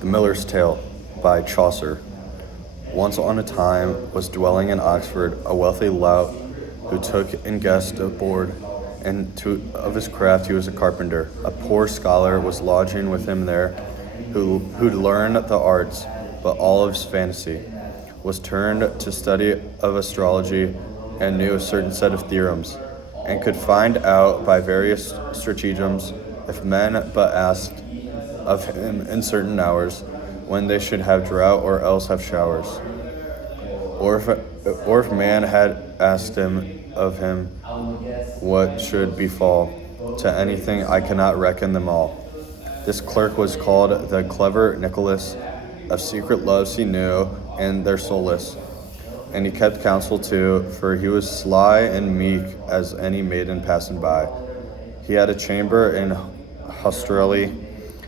The Miller's Tale by Chaucer. Once on a time was dwelling in Oxford a wealthy lout who took in guest aboard, and of his craft he was a carpenter. A poor scholar was lodging with him there, who'd learned the arts, but all of his fantasy was turned to study of astrology, and knew a certain set of theorems, and could find out by various stratagems if men but asked of him in certain hours when they should have drought or else have showers, or if man had asked him of him what should befall. To anything I cannot reckon them all. This clerk was called the clever Nicholas. Of secret loves he knew, and their solace. And he kept counsel too, for he was sly and meek as any maiden passing by. He had a chamber in hostelry,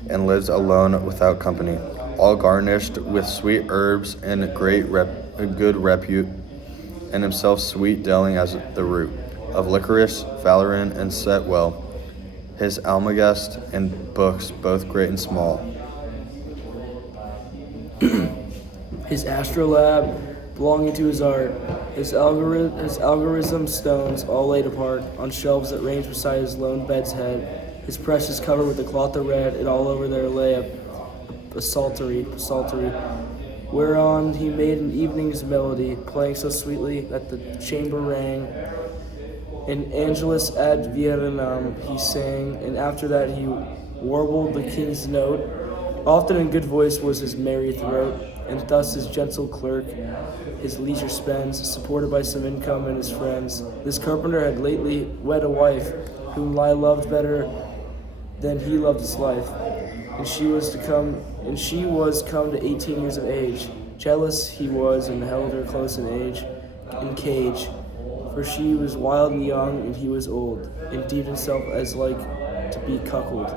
and lived alone without company, all garnished with sweet herbs and good repute, and himself sweet dealing as the root of licorice, valorin, and set well, his almagest and books both great and small. His astrolabe belonging to his art, his algorithm stones all laid apart on shelves that ranged beside his lone bed's head, his presses covered with a cloth of red, and all over there lay a psaltery, whereon he made an evening's melody, playing so sweetly that the chamber rang. In Angelus ad Virenam he sang, and after that he warbled the king's note. Often in good voice was his merry throat, and thus his gentle clerk his leisure spends, supported by some income and his friends. This carpenter had lately wed a wife, whom lie loved better than he loved his life, and she was come to 18 years of age. Jealous he was, and held her close in cage, for she was wild and young, and he was old, and deemed himself as like to be cuckolded.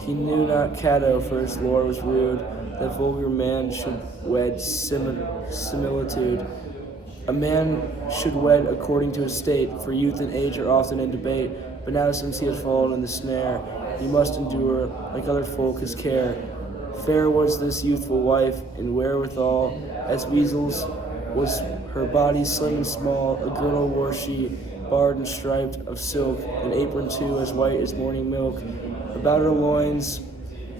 He knew not Cato, for his lore was rude, that vulgar man should wed similitude. A man should wed according to his state, for youth and age are often in debate. But now since he had fallen in the snare, he must endure, like other folk, his care. Fair was this youthful wife, and wherewithal, as weasels, was her body slim and small. A girdle wore she, barred and striped of silk, an apron too, as white as morning milk. About her loins,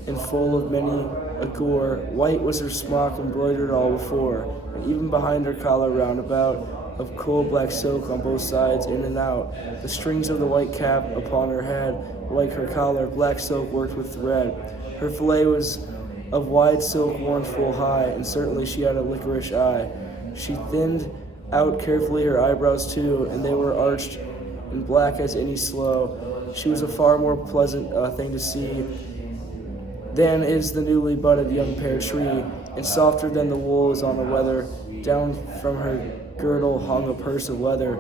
and full of many a gore, white was her smock, embroidered all before, and even behind her collar round about, of coal black silk on both sides, in and out. The strings of the white cap upon her head, like her collar, black silk worked with thread. Her fillet was of wide silk worn full high, and certainly she had a licorice eye. She thinned out carefully her eyebrows too, and they were arched and black as any sloe. She was a far more pleasant thing to see than is the newly budded young pear tree, and softer than the wool is on the weather. Down from her girdle hung a purse of leather,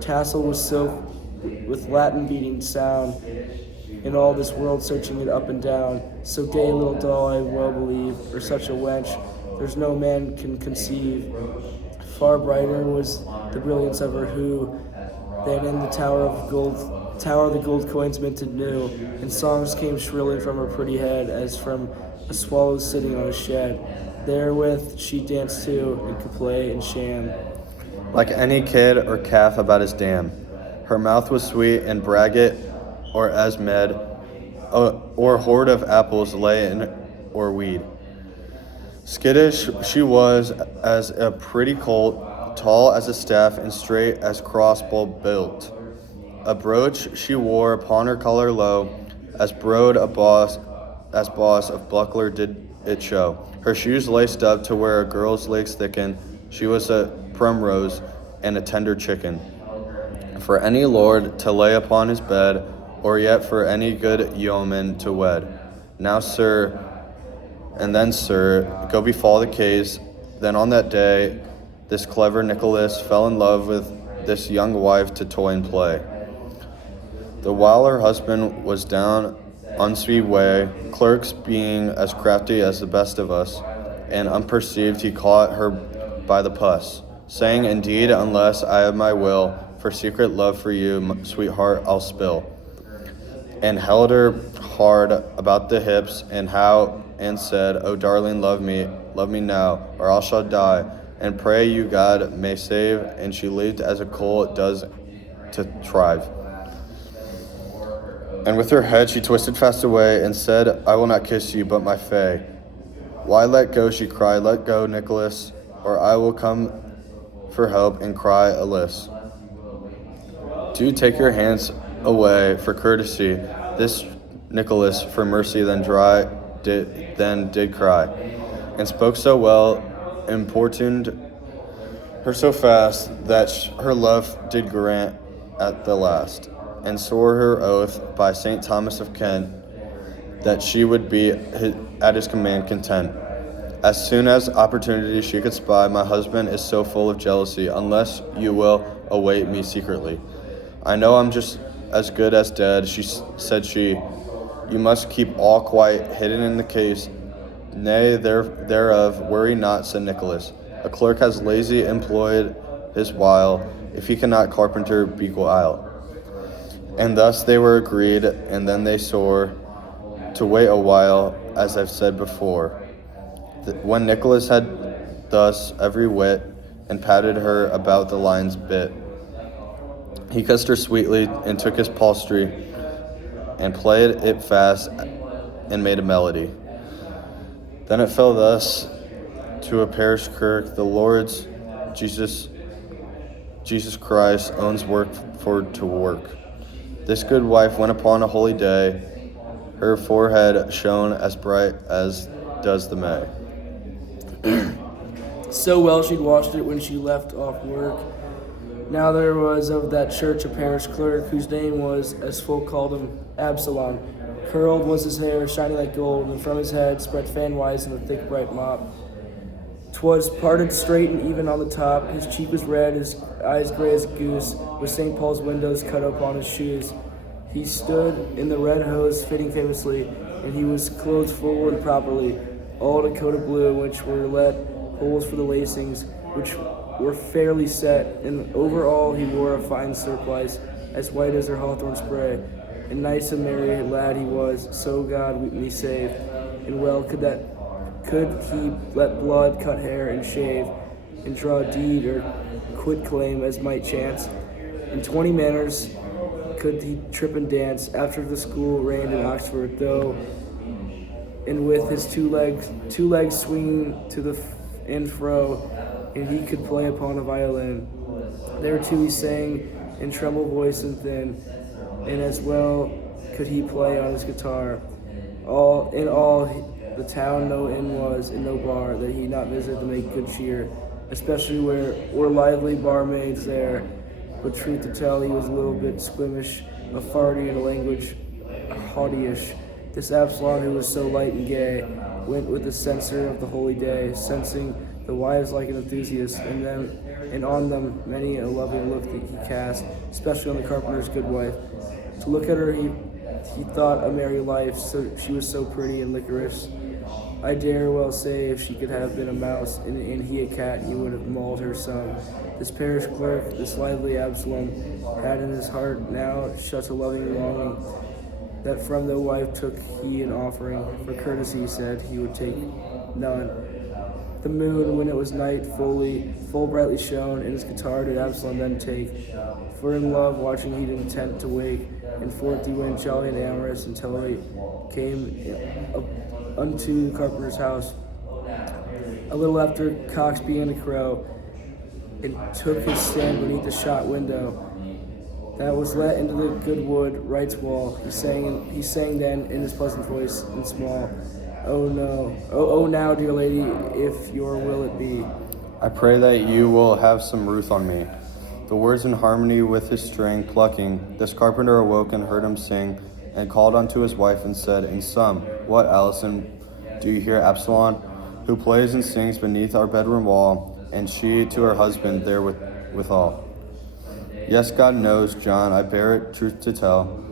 tassel was silk with Latin beating sound, in all this world searching it up and down. So gay little doll I well believe, or such a wench there's no man can conceive. Far brighter was the brilliance of her hue than in the tower the gold coins minted new, and songs came shrilling from her pretty head as from a swallow sitting on a shed. Therewith she danced too, and could play and sham like any kid or calf about his dam. Her mouth was sweet, and bragget, or as med, or hoard of apples lay in or weed. Skittish she was as a pretty colt, tall as a staff, and straight as crossbow built. A brooch she wore upon her collar low, as broad a boss of buckler did it show. Her shoes laced up to where a girl's legs thicken. She was a primrose and a tender chicken, for any lord to lay upon his bed, or yet for any good yeoman to wed. Now, sir, and then, sir, go befall the case. Then on that day, this clever Nicholas fell in love with this young wife to toy and play. The while her husband was down unsweet way, clerks being as crafty as the best of us, and unperceived he caught her by the puss, saying, indeed, unless I have my will, for secret love for you, sweetheart, I'll spill. And held her hard about the hips, and how and said, O darling, love me now, or I shall die, and pray you God may save. And she leaped as a colt does to thrive. And with her head she twisted fast away, and said, I will not kiss you, but my fay. Why let go, she cried, let go, Nicholas, or I will come for help and cry, Alice. Do take your hands away for courtesy. This Nicholas for mercy then did cry, and spoke so well, importuned her so fast, that her love did grant at the last, and swore her oath by St. Thomas of Kent, that she would be at his command content. As soon as opportunity she could spy, my husband is so full of jealousy, unless you will await me secretly. I know I'm just as good as dead, said she. You must keep all quiet, hidden in the case. Nay, thereof worry not, said Nicholas. A clerk has lazy employed his while, if he cannot carpenter beguile. And thus they were agreed, and then they swore to wait a while, as I've said before. When Nicholas had thus every wit, and patted her about the lion's bit, he kissed her sweetly, and took his palfrey, and played it fast, and made a melody. Then it fell thus to a parish kirk, the Lord's Jesus Christ owns work for to work. This good wife went upon a holy day, her forehead shone as bright as does the May. So well she'd washed it when she left off work. Now there was of that church a parish clerk, whose name was, as folk called him, Absalom. Curled was his hair, shining like gold, and from his head spread fanwise in a thick bright mop. 'Twas parted straight and even on the top. His cheek was red, his eyes gray as a goose, with St. Paul's windows cut up on his shoes. He stood in the red hose, fitting famously, and he was clothed full and properly, all in a coat of blue, in which were let holes for the lacings, which were fairly set, and over all he wore a fine surplice, as white as her hawthorn spray. And nice and merry lad he was, so God me save. And well could he let blood cut hair and shave, and draw deed or quit claim as might chance. In 20 manners could he trip and dance, after the school reigned in Oxford, though, and with his two legs swinging to the and fro, and he could play upon a violin. There too he sang in treble voice and thin, and as well could he play on his guitar. In all the town no inn was, and no bar, that he not visited to make good cheer, especially where were lively barmaids there. But truth to tell, he was a little bit squeamish, a farty in a language haughty-ish. This Absalom, who was so light and gay, went with the censor of the holy day, sensing the wives like an enthusiast, and on them many a loving look that he cast, especially on the carpenter's good wife. To look at her he thought a merry life, so she was so pretty and licorice. I dare well say if she could have been a mouse and he a cat, he would have mauled her some. This parish clerk, this lively Absalom, had in his heart now such a loving longing, that from the wife took he an offering. For courtesy, he said, he would take none. The moon, when it was night, full brightly shone, and his guitar did Absalom then take. For in love watching he'd intent to wake, and forth he went jolly and amorous, until he came unto the carpenter's house. A little after cocks began to crow, and took his stand beneath the shot window that was let into the good wood wright's wall. He sang then in his pleasant voice and small, Oh no, oh now, dear lady, if your will it be. I pray that you will have some ruth on me. The words in harmony with his string plucking, this carpenter awoke and heard him sing, and called unto his wife and said, in sum, what, Allison, do you hear Absalom, who plays and sings beneath our bedroom wall? And she to her husband therewithal. Yes, God knows, John, I bear it truth to tell.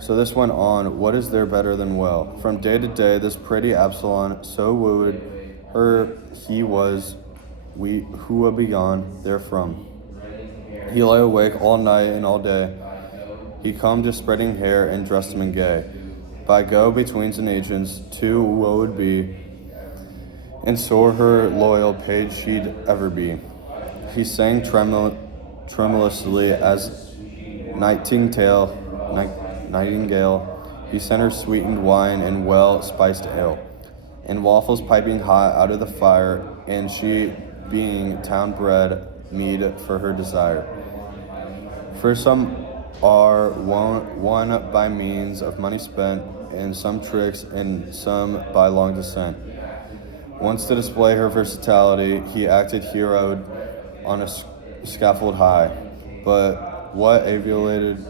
So this went on, what is there better than well? From day to day this pretty Absalom so wooed her he was who a begone therefrom. He lay awake all night and all day. He combed his spreading hair and dressed him in gay. by go-betweens and agents, too would be, and sore her loyal page she'd ever be. He sang tremulously as nightingale. He sent her sweetened wine and well-spiced ale, and waffles piping hot out of the fire, and she, being town-bred, mead for her desire. For some are won by means of money spent, and some tricks, and some by long descent. Once to display her versatility, he acted hero on a scaffold high, but what avalated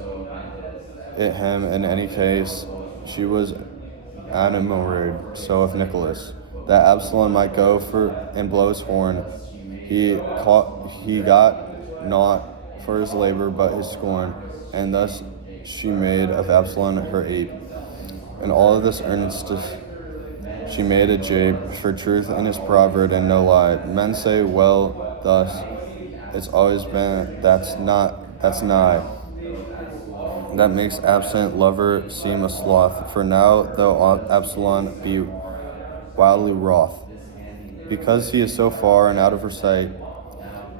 it him in any case? She was enamored so of Nicholas, that Absalom might go for and blow his horn. He got naught for his labor but his scorn, and thus she made of Absalom her ape. And all of this earnest she made a jape for truth in his proverb and no lie. Men say, well, thus it's always been, that's nigh. That makes absent lover seem a sloth. For now, though Absalom be wildly wroth, because he is so far and out of her sight,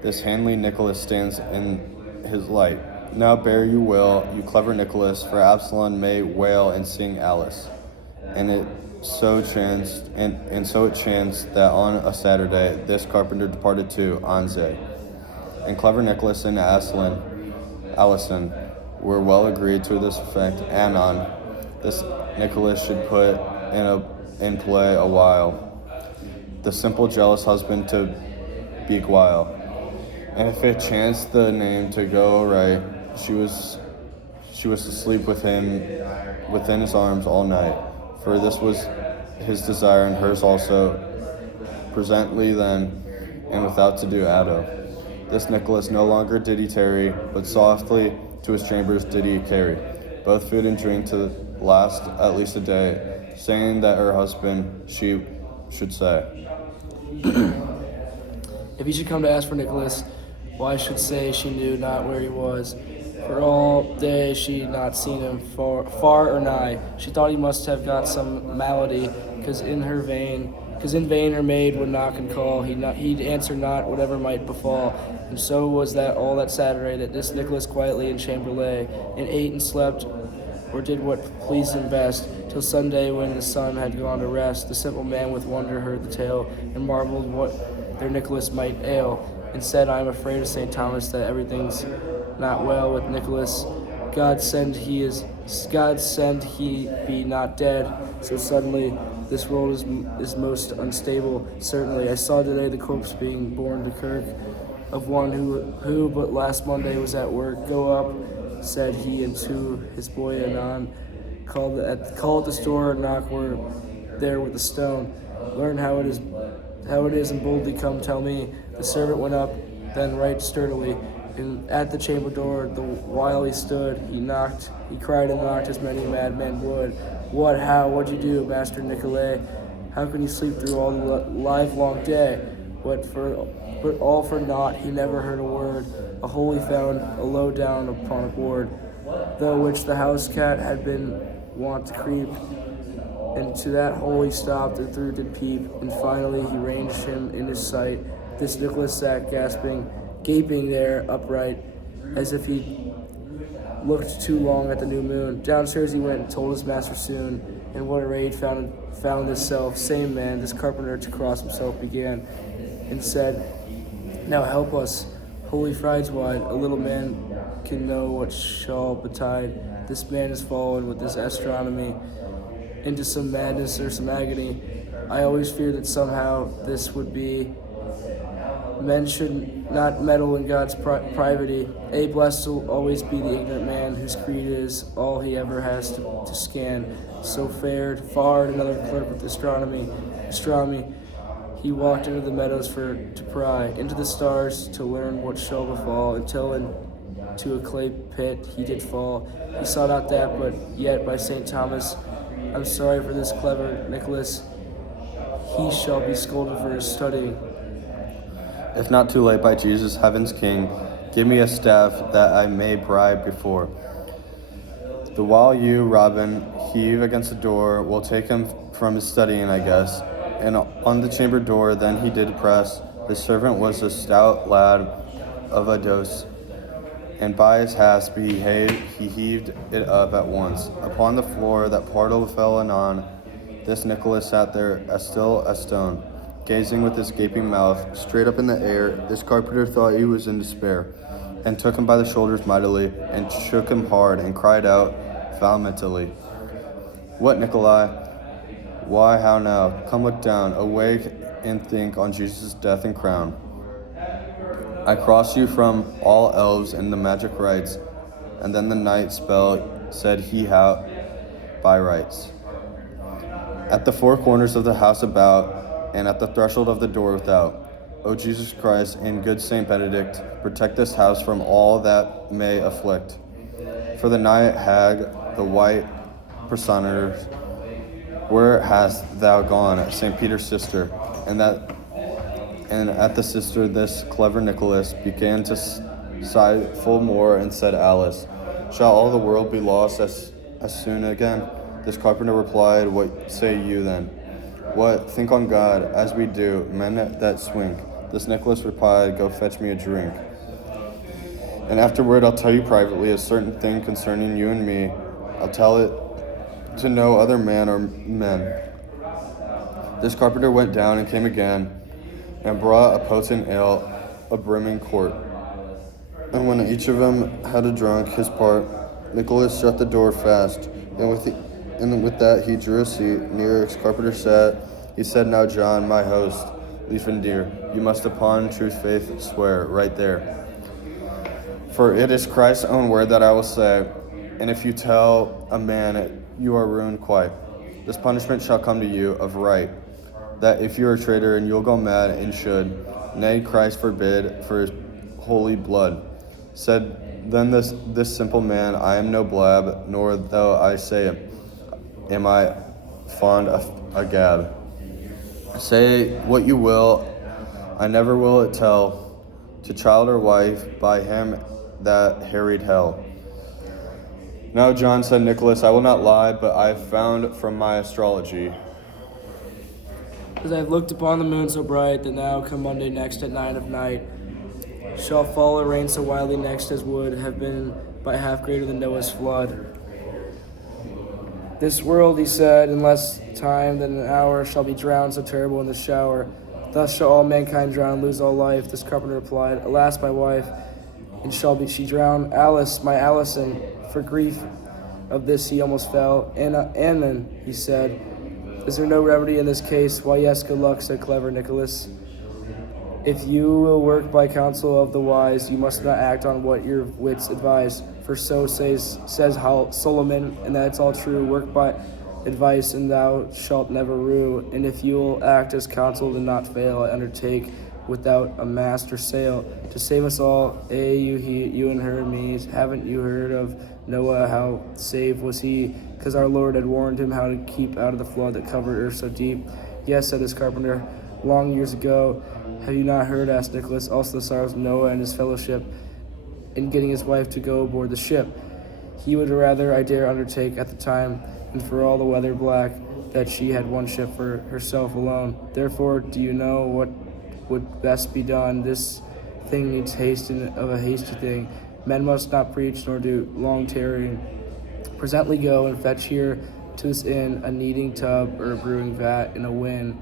this handly Nicholas stands in his light. Now bear you will, you clever Nicholas, for Absalom may wail and sing Alice. And so it chanced that on a Saturday this carpenter departed to Anze, and clever Nicholas and Allison were well agreed to this effect. Anon, this Nicholas should put in play a while, the simple jealous husband to beguile. And if it chanced the name to go aright, she was to sleep with him within his arms all night, for this was his desire and hers also. Presently then, and without to do Addo, this Nicholas no longer did he tarry, but softly to his chambers did he carry both food and drink to last at least a day, saying that her husband she should say. If he should come to ask for Nicholas, why should say she knew not where he was. For all day she not seen him far or nigh. She thought he must have got some malady, cause in vain her maid would knock and call. He'd answer not whatever might befall. And so was that all that Saturday that this Nicholas quietly in chamber lay, and ate and slept, or did what pleased him best, till Sunday when the sun had gone to rest. The simple man with wonder heard the tale, and marveled what their Nicholas might ail, and said, I am afraid of St. Thomas that everything's not well with Nicholas. God send he be not dead so suddenly. This world is most unstable. Certainly, I saw today the corpse being borne to kirk of one who but last Monday was at work. Go up, said he, and to his boy anon call at the store, knock were there with a stone. Learn how it is, and boldly come tell me. The servant went up, then right sturdily, and at the chamber door, the while he stood, he cried and knocked as many madmen would. What, how, what'd you do, Master Nicolay? How can you sleep through all the livelong day? But all for naught, he never heard a word. A hole he found, a low down upon a board, though which the house cat had been wont to creep. And to that hole he stopped, and through did peep, and finally he ranged him in his sight. This Nicholas sat gaping there upright, as if he looked too long at the new moon. Downstairs he went and told his master soon, and what a rage found this same man, this carpenter, to cross himself began, and said, now help us, holy friars wide, a little man can know what shall betide. This man is fallen with this astronomy into some madness or some agony. I always feared that somehow this would be. Men should not meddle in God's privity. Blessed will always be the ignorant man whose creed is all he ever has to scan. So fared another clerk with astronomy. He walked into the meadows to pry, into the stars to learn what shall befall, until into a clay pit he did fall. He saw not that, but yet by St. Thomas, I'm sorry for this clever Nicholas. He shall be scolded for his studying. If not too late, by Jesus, heaven's King, give me a staff that I may bribe before. The while you, Robin, heave against the door will take him from his studying, I guess. And on the chamber door then he did press. His servant was a stout lad of a dose, and by his hasp he heaved it up at once. Upon the floor that partle fell anon. This Nicholas sat there as still as stone, gazing with his gaping mouth straight up in the air. This carpenter thought he was in despair, and took him by the shoulders mightily, and shook him hard, and cried out vehemently, "What, Nikolai? Why, how now? Come, look down, awake, and think on Jesus' death and crown. I cross you from all elves and the magic rites." And then the night spell said he how by rights. At the four corners of the house about, and at the threshold of the door without, O Jesus Christ and good Saint Benedict, protect this house from all that may afflict. For the night hag, the white personers, where hast thou gone, St. Peter's sister? And at the sister this clever Nicholas began to sigh full more, and said, "Alice, shall all the world be lost as soon again?" This carpenter replied, "What say you then?" "What, think on God, as we do, men that swink." This Nicholas replied, "Go fetch me a drink. And afterward I'll tell you privately a certain thing concerning you and me. I'll tell it to no other man or men." This carpenter went down and came again, and brought a potent ale, a brimming quart. And when each of them had drunk his part, Nicholas shut the door fast, and with that he drew a seat near his carpenter sat. He said, "Now, John, my host, lief and dear, you must upon truth faith swear, right there. For it is Christ's own word that I will say, and if you tell a man, you are ruined quite. This punishment shall come to you of right, that if you are a traitor and you'll go mad and should, nay, Christ forbid, for his holy blood." Said then this simple man, "I am no blab, nor though I say it, am I fond of a gab. Say what you will, I never will it tell, to child or wife, by him that harried hell." "Now, John," said Nicholas, "I will not lie, but I have found from my astrology." As I have looked upon the moon so bright, that now come Monday next at 9 of night, shall fall a rain so wildly next as would have been by half greater than Noah's flood. This world, he said, in less time than an hour, shall be drowned so terrible in the shower. Thus shall all mankind drown, lose all life. This carpenter replied, "Alas, my wife, and shall be she drown? Alice, my Allison." For grief of this he almost fell. "Amen," he said. "Is there no remedy in this case?" "Why, yes, good luck," said clever Nicholas. "If you will work by counsel of the wise, you must not act on what your wits advise. For so says Solomon, and that's all true. Work by advice, and thou shalt never rue. And if you'll act as counseled and not fail, I undertake without a mast or sail to save us all. You and her and me. Haven't you heard of Noah? How saved was he? 'Cause our Lord had warned him how to keep out of the flood that covered earth so deep." "Yes," said this carpenter, "long years ago." "Have you not heard," asked Nicholas, "also the sorrows of Noah and his fellowship in getting his wife to go aboard the ship? He would rather, I dare undertake, at the time, and for all the weather black, that she had one ship for herself alone. Therefore, do you know what would best be done? This thing needs haste of a hasty thing. Men must not preach nor do long tarrying. Presently go and fetch here to this inn a kneading tub or a brewing vat and a win,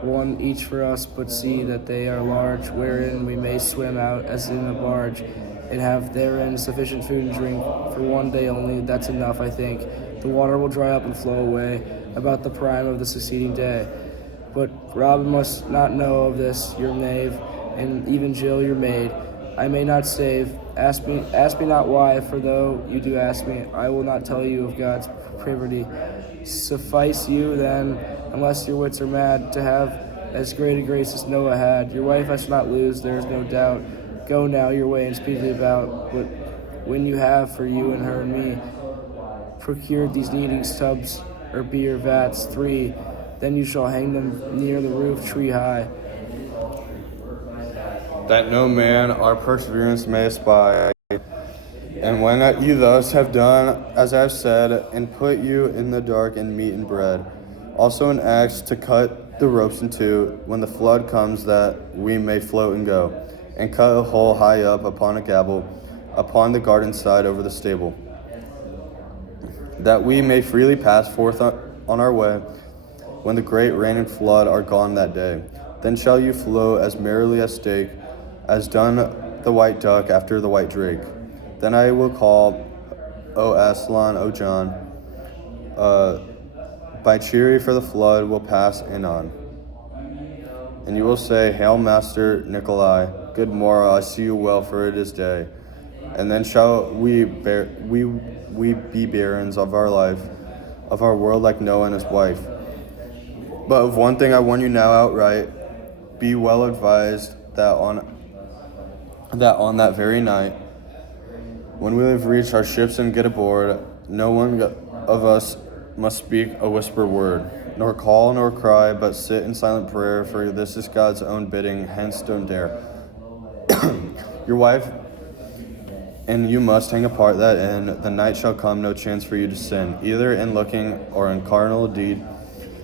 one each for us, but see that they are large, wherein we may swim out as in a barge, and have therein sufficient food and drink for one day only. That's enough, I think. The water will dry up and flow away about the prime of the succeeding day. But Robin must not know of this, your knave, and even Jill, your maid. I may not save. Ask me not why, for though you do ask me, I will not tell you of God's privity. Suffice you, then, unless your wits are mad, to have as great a grace as Noah had. Your wife I shall not lose, there is no doubt. Go now your way and speedily about. But when you have, for you and her and me, procured these kneading tubs or beer vats 3, then you shall hang them near the roof tree high, that no man our perseverance may espy. And when you thus have done, as I have said, and put you in the dark in meat and bread, also an axe to cut the ropes in two, when the flood comes, that we may float and go, and cut a hole high up upon a gable, upon the garden side over the stable, that we may freely pass forth on our way, when the great rain and flood are gone that day. Then shall you float as merrily as stake, as done the white duck after the white drake. Then I will call, O Aslan, O John, by cheery, for the flood will pass in on. And you will say, Hail, Master Nikolai, good morrow, I see you well, for it is day. And then shall we be barons of our life, of our world, like Noah and his wife. But of one thing I warn you now outright, be well advised that on that very night, when we have reached our ships and get aboard, no one of us must speak a whispered word, nor call nor cry, but sit in silent prayer, for this is God's own bidding, hence don't dare. Your wife and you must hang apart, that in the night shall come no chance for you to sin, either in looking or in carnal deed.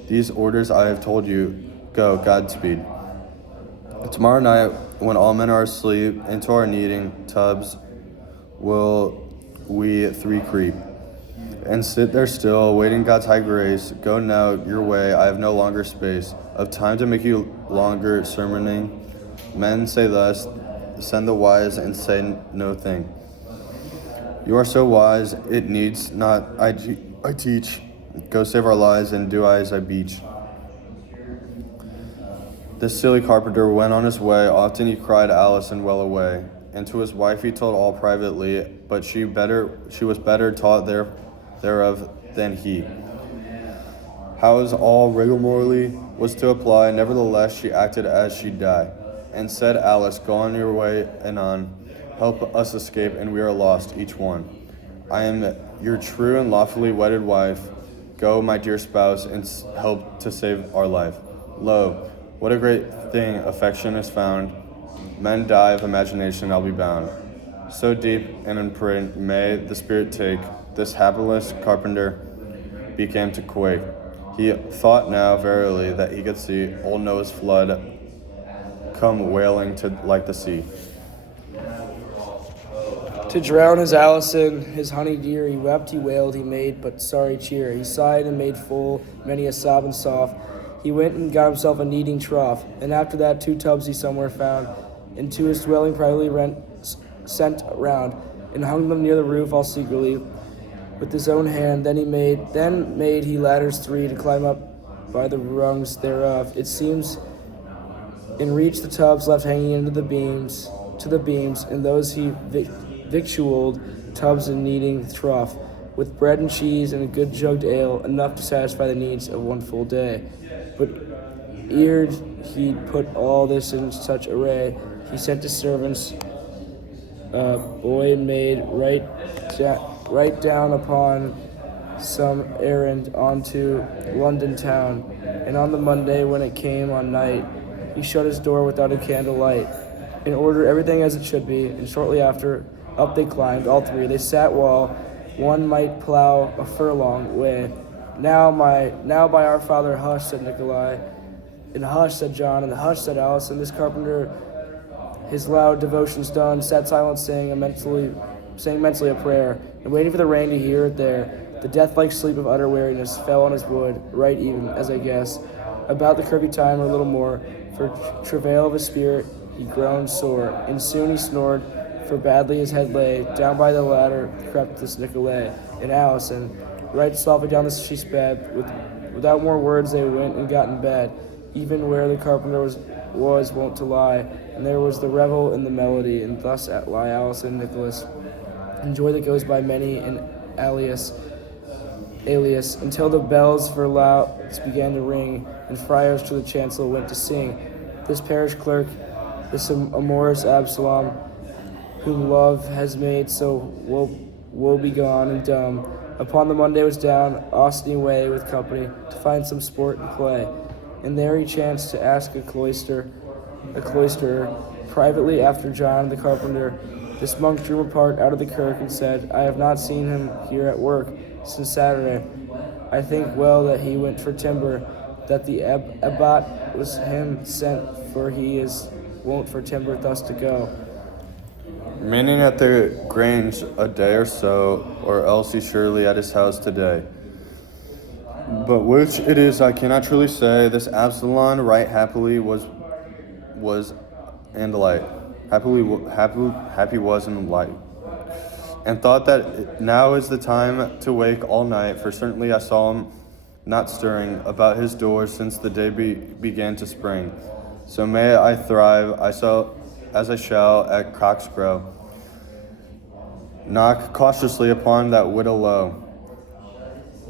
These orders I have told you, go, Godspeed. Tomorrow night, when all men are asleep, into our kneading tubs will we three creep, and sit there still, awaiting God's high grace. Go now your way, I have no longer space of time to make you longer sermoning. Men say thus, send the wise, and say no thing. You are so wise, it needs not I teach. Go save our lives, and do I as I beach. This silly carpenter went on his way. Often he cried Allison well away. And to his wife he told all privately, but she was better taught thereof than he. How as all rigmarole was to apply, nevertheless she acted as she'd die, and said, Alice, go on your way anon, help us escape, and we are lost, each one. I am your true and lawfully wedded wife. Go, my dear spouse, and help to save our life. Lo, what a great thing affection is found. Men die of imagination, I'll be bound. So deep and in print may the spirit take, this hapless carpenter became to quake. He thought now verily that he could see old Noah's flood come wailing to like the sea. To drown his Allison, his honey dear, he wept, he wailed, he made but sorry cheer. He sighed and made full many a sob and soft. He went and got himself a kneading trough, and after that 2 tubs he somewhere found, and to his dwelling privately sent round, and hung them near the roof all secretly with his own hand. Then made he ladders 3 to climb up by the rungs thereof. It seems in reach the tubs left hanging into the beams, and those he victualled, tubs and kneading trough, with bread and cheese and a good jugged ale, enough to satisfy the needs of one full day. But ere he'd put all this in such array, he sent his servants, boy and maid, right down upon some errand onto London town. And on the Monday, when it came on night, he shut his door without a candle light, and ordered everything as it should be. And shortly after, up they climbed, all 3. They sat while one might plow a furlong way. Now by our father, hush, said Nikolai. And hush, said John, and hush, said Alice. And this carpenter, his loud devotions done, sat silent, saying mentally a prayer, and waiting for the rain to hear it there. The death-like sleep of utter weariness fell on his wood, right even, as I guess, about the curfew time or a little more. For travail of his spirit he groaned sore, and soon he snored, for badly his head lay. Down by the ladder crept this Nikolay and Allison. Right softly down she sped. Without more words they went and got in bed, even where the carpenter was wont to lie. And there was the revel in the melody, and thus lie Allison and Nicholas, and joy that goes by many an alias, until the bells for louds began to ring, and friars to the chancel went to sing. This parish clerk, this amorous Absalom, whom love has made so woebegone and dumb, upon the Monday was down Austin way with company to find some sport and play, and there he chanced to ask a cloisterer privately after John the carpenter, This monk drew him apart out of the kirk and said, I have not seen him here at work since Saturday. I think well that he went for timber, that the abbot was him sent, for he is wont for timber thus to go. Remaining at the Grange a day or so, or else he surely at his house today. But which it is I cannot truly say. This Absalom right happily was and light. Happy was in light. And thought that now is the time to wake all night, for certainly I saw him not stirring about his door since the day began to spring. So may I thrive, as I shall at cock's crow. Knock cautiously upon that widow low,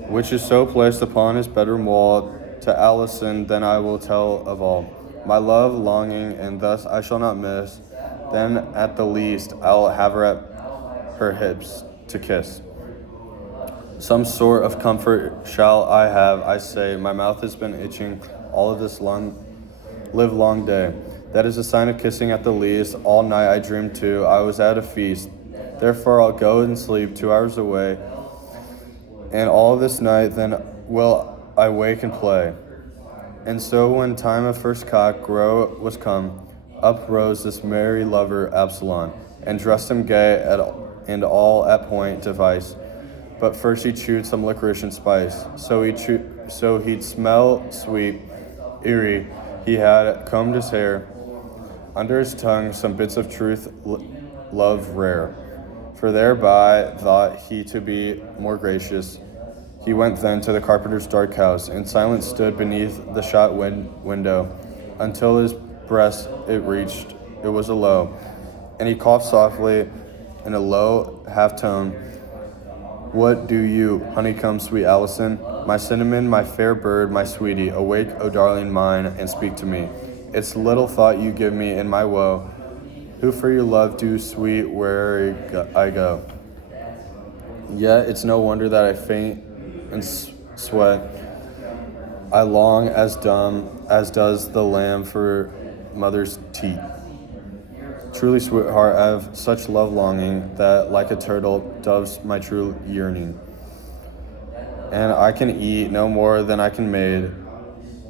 which is so placed upon his bedroom wall. To Alison then I will tell of all my love longing, and thus I shall not miss. Then at the least I'll have her at her hips to kiss. Some sort of comfort shall I have, I say. My mouth has been itching all of this livelong day. That is a sign of kissing at the least. All night I dreamed too. I was at a feast. Therefore I'll go and sleep 2 hours away. And all this night then will I wake and play. And so when time of first cock crow was come, up rose this merry lover Absalom, and dressed him gay and all at point device. But first he chewed some licorice and spice, so he'd smell sweet, eerie. He had combed his hair, under his tongue some bits of truth, love rare. For thereby thought he to be more gracious. He went then to the carpenter's dark house, and silent stood beneath the shot window, until his breast it reached. It was a low, and he coughed softly in a low half tone. What do you, honeycomb, sweet Alison? My cinnamon, my fair bird, my sweetie, awake, O darling mine, and speak to me. It's little thought you give me in my woe, who for your love do sweet where I go. Yet it's no wonder that I faint and sweat. I long as dumb as does the lamb for mother's teat. Truly, sweetheart, I have such love longing that like a turtle doves my true yearning. And I can eat no more than I can made.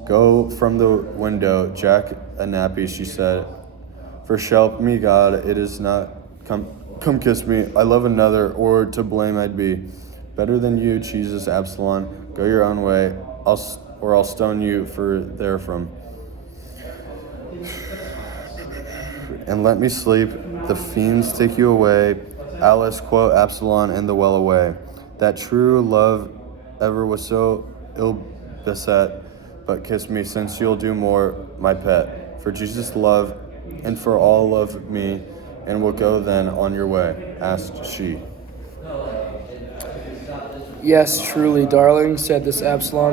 Go from the window, Jack a nappy, she said. For shelp me God, it is not come kiss me. I love another, or to blame I'd be. Better than you, Jesus Absalom. Go your own way, I'll stone you for therefrom. And let me sleep, the fiends take you away. Alice, quote Absalom, and the well away. That true love ever was so ill beset. But kiss me, since you'll do more, my pet. For Jesus' love, and for all love me, and will go then on your way, asked she. Yes, truly, darling, said this Absalom.